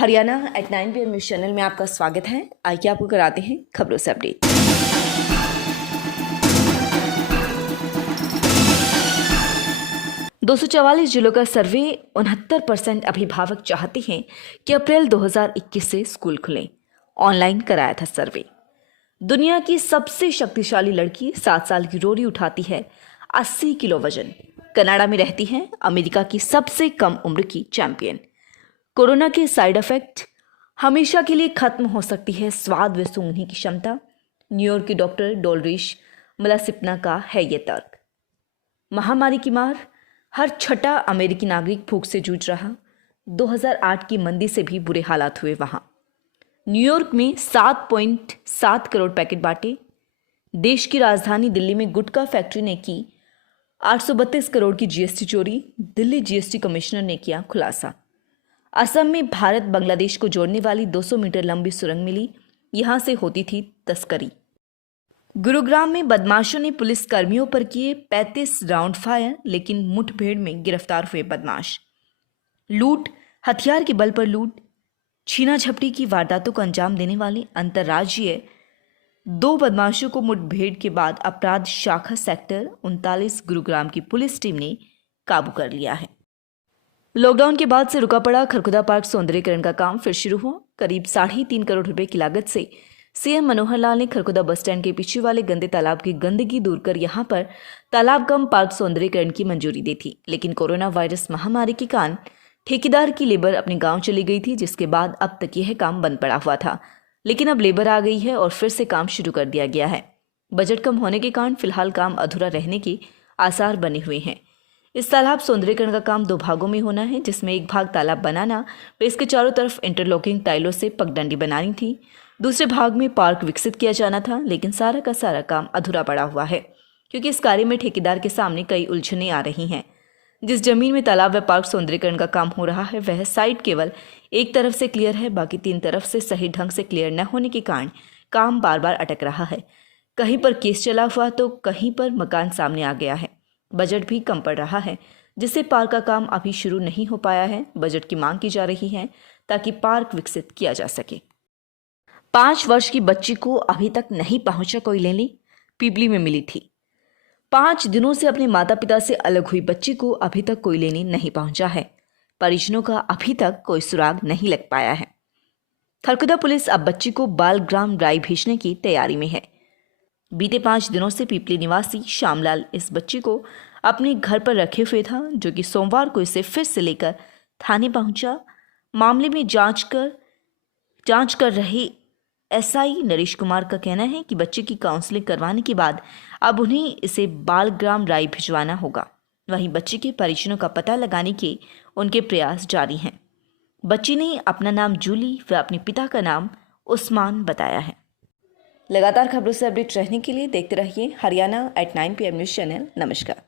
Haryana at 9 PM news channel में आपका स्वागत है। आइए आपको कराते हैं खबरों से अपडेट। दो 244 जिलों का सर्वे 69% अभिभावक चाहते हैं कि अप्रैल 2021 से स्कूल खुलें। ऑनलाइन कराया था सर्वे। दुनिया की सबसे शक्तिशाली लड़की 7 साल की रोरी उठाती है 80 किलो वजन। कनाडा में रहती है अमेरिका की सबसे कम उम्र की चैंपियन। कोरोना के साइड इफेक्ट, हमेशा के लिए खत्म हो सकती है स्वाद व सूंघने की क्षमता। न्यूयॉर्क की डॉक्टर डोलरिश मलासिपना का है ये तर्क। महामारी की मार, हर छठा अमेरिकी नागरिक भूख से जूझ रहा। 2008 की मंदी से भी बुरे हालात हुए वहां। न्यूयॉर्क में 7.7 करोड़ पैकेट बांटे। देश की राजधानी दिल्ली में गुटखा फैक्ट्री ने की 832 करोड़ की जीएसटी चोरी। दिल्ली जीएसटी कमिश्नर ने किया खुलासा। असम में भारत बांग्लादेश को जोड़ने वाली 200 मीटर लंबी सुरंग मिली, यहां से होती थी तस्करी। गुरुग्राम में बदमाशों ने पुलिस कर्मियों पर किए 35 राउंड फायर, लेकिन मुठभेड़ में गिरफ्तार हुए बदमाश। लूट, हथियार के बल पर लूट, छीना झपटी की वारदातों को अंजाम देने वाले अंतर्राज्यीय 2 बदमाशों को मुठभेड़ के बाद अपराध शाखा सेक्टर 39 गुरुग्राम की पुलिस टीम ने काबू कर लिया है। लॉकडाउन के बाद से रुका पड़ा खरखुदा पार्क सौंदर्यीकरण का काम फिर शुरू हुआ। करीब 3.5 करोड़ रुपए की लागत से सीएम मनोहर लाल ने खरखुदा बस स्टैंड के पीछे वाले गंदे तालाब की गंदगी दूर कर यहां पर तालाब कम पार्क सौंदर्यीकरण की मंजूरी दी थी। लेकिन कोरोना वायरस महामारी के कारण ठेकेदार की लेबर अपने गांव चली गई थी, जिसके बाद अब तक यह काम बंद पड़ा हुआ था। लेकिन अब लेबर आ गई है और फिर से काम शुरू कर दिया गया है। बजट कम होने के कारण फिलहाल काम अधूरा रहने के आसार बने हुए हैं। इस तालाब सौंदर्यीकरण का काम 2 भागों में होना है, जिसमें एक भाग तालाब बनाना व इसके चारों तरफ इंटरलॉकिंग टाइलों से पगडंडी बनानी थी। दूसरे भाग में पार्क विकसित किया जाना था, लेकिन सारा का सारा काम अधूरा पड़ा हुआ है क्योंकि इस कार्य में ठेकेदार के सामने कई उलझनें आ रही हैं। जिस जमीन में तालाब व पार्क सौंदर्यीकरण का काम हो रहा है वह साइड केवल एक तरफ से क्लियर है, बाकी 3 तरफ से सही ढंग से क्लियर न होने के कारण काम बार बार अटक रहा है। कहीं पर केस चला हुआ तो कहीं पर मकान सामने आ गया है। बजट भी कम पड़ रहा है, जिससे पार्क का काम अभी शुरू नहीं हो पाया है। बजट की मांग की जा रही है ताकि पार्क विकसित किया जा सके। 5 वर्ष की बच्ची को अभी तक नहीं पहुंचा कोई लेने, पीपली में मिली थी। 5 दिनों से अपने माता पिता से अलग हुई बच्ची को अभी तक कोई लेने नहीं पहुंचा है। परिजनों का अभी तक कोई सुराग नहीं लग पाया है। खरखुदा पुलिस अब बच्ची को बालग्राम राय भेजने की तैयारी में है। बीते 5 दिनों से पीपली निवासी श्यामलाल इस बच्ची को अपने घर पर रखे हुए था, जो कि सोमवार को इसे फिर से लेकर थाने पहुंचा। मामले में जांच कर रहे एसआई नरेश कुमार का कहना है कि बच्चे की काउंसलिंग करवाने के बाद अब उन्हें इसे बालग्राम राय भिजवाना होगा। वहीं बच्चे के परिजनों का पता लगाने के उनके प्रयास जारी हैं। बच्ची ने अपना नाम जूली व अपने पिता का नाम उस्मान बताया है। लगातार खबरों से अपडेट रहने के लिए देखते रहिए Haryana at 9 PM news channel. नमस्कार।